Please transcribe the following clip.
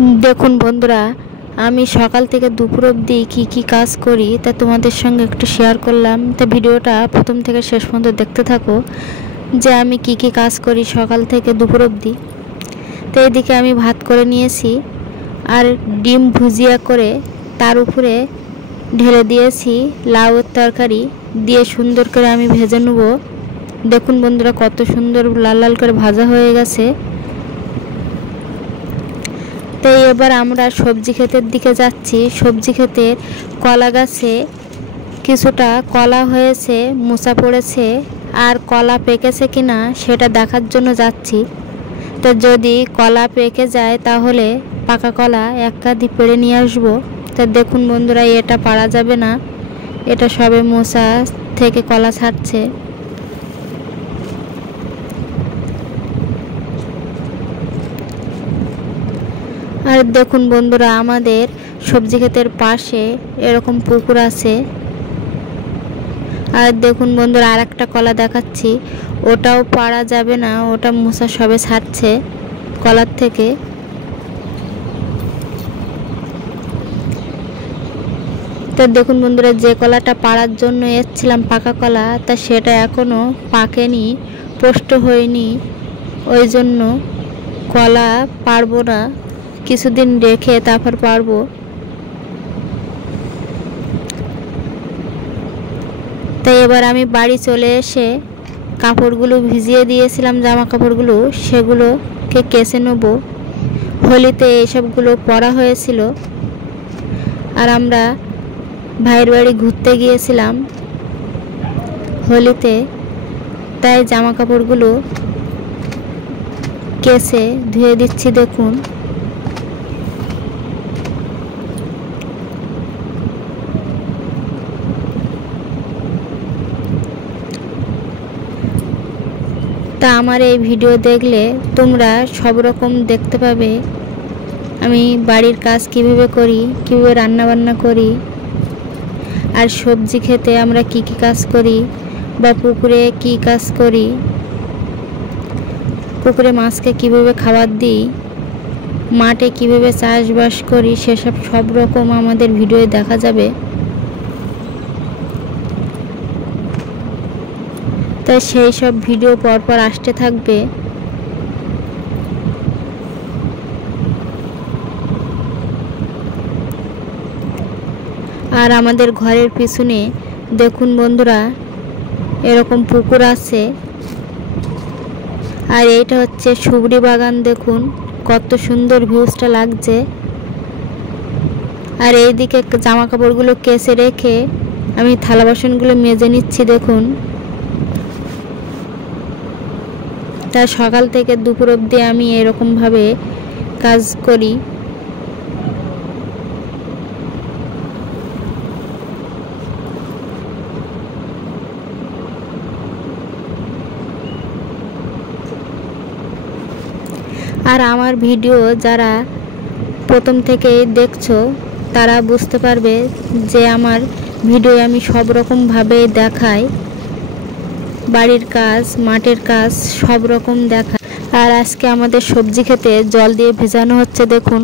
দেখুন বন্ধুরা, আমি সকাল থেকে দুপুর অবধি কী কাজ করি তা তোমাদের সঙ্গে একটু শেয়ার করলাম। তা ভিডিওটা প্রথম থেকে শেষ পর্যন্ত দেখতে থাকো যে আমি কী কাজ করি সকাল থেকে দুপুর অবধি। তো এদিকে আমি ভাত করে নিয়েছি আর ডিম ভুজিয়া করে তার উপরে ঢেলে দিয়েছি লাউয়ের তরকারি দিয়ে সুন্দর করে আমি ভেজে নেব। দেখুন বন্ধুরা, কত সুন্দর লাল লাল করে ভাজা হয়ে গেছে। তো এবার আমরা সবজি ক্ষেতের দিকে যাচ্ছি। সবজি ক্ষেতের কলা গাছে কিছুটা কলা হয়েছে, মোচা পড়েছে, আর কলা পেকেছে কিনা সেটা দেখার জন্য যাচ্ছি। তো যদি কলা পেকে যায় তাহলে পাকা কলা এক কাঁদি পেড়ে নিয়ে আসবো। তো দেখুন বন্ধুরা, এটা পারা যাবে না, এটা সবে মোচা থেকে কলা ছাড়ছে। আর দেখুন বন্ধুরা, আমাদের সবজি ক্ষেতের পাশে এরকম পুকুর আছে। আর দেখুন বন্ধুরা, আর একটা কলা দেখাচ্ছি, ওটাও পারা যাবে না, ওটা মোচা সবে ছাড়ছে কলার থেকে। তো দেখুন বন্ধুরা, যে কলাটা পাড়ার জন্য এসেছিলাম পাকা কলা, তা সেটা এখনো পাকেনি, পোষ্ট হয়নি, ওই জন্য কলা পারবো না, কিছুদিন রেখে তারপর পারবো। তাই এবার আমি বাড়ি চলে এসে কাপড়গুলো ভিজিয়ে দিয়েছিলাম, জামা কাপড়গুলো সেগুলোকে কেচে নেব। হোলিতে এইসবগুলো পরা হয়েছিল। আর আমরা ভাইয়ের বাড়ি ঘুরতে গিয়েছিলাম হোলিতে, তাই জামা কাপড়গুলো কেচে ধুয়ে দিচ্ছি। দেখুন তা আমার এই ভিডিও দেখলে তোমরা সব রকম দেখতে পাবে, আমি বাড়ির কাজ কিভাবে করি, কিভাবে রান্না বান্না করি, আর সবজি খেতে আমরা কি কাজ করি, বা পুকুরে কি কাজ করি, পুকুরে মাছকে কিভাবে খাবার দিই, মাঠে কিভাবে চাষবাস করি, সেসব সব রকম আমাদের ভিডিওয়ে দেখা যাবে। তাই সেই সব ভিডিও পরপর আসতে থাকবে। আর আমাদের ঘরের পিছনে দেখুন বন্ধুরা, এরকম পুকুর আছে। আর এইটা হচ্ছে সুবরি বাগান। দেখুন কত সুন্দর ভিউজটা লাগছে। আর এইদিকে জামা কাপড়গুলো কেচে রেখে আমি থালা বাসনগুলো মেজে নিচ্ছি। দেখুন, তা সকাল থেকে দুপুর অবধি আমি এরকমভাবে কাজ করি। আর আমার ভিডিও যারা প্রথম থেকেই দেখছো তারা বুঝতে পারবে যে আমার ভিডিও আমি সব রকমভাবে দেখাই, বাড়ির কাজ, মাঠের কাজ সব রকম দেখাই। আর আজকে আমাদের সবজি খেতে জল দিয়ে ভেজানো হচ্ছে। দেখুন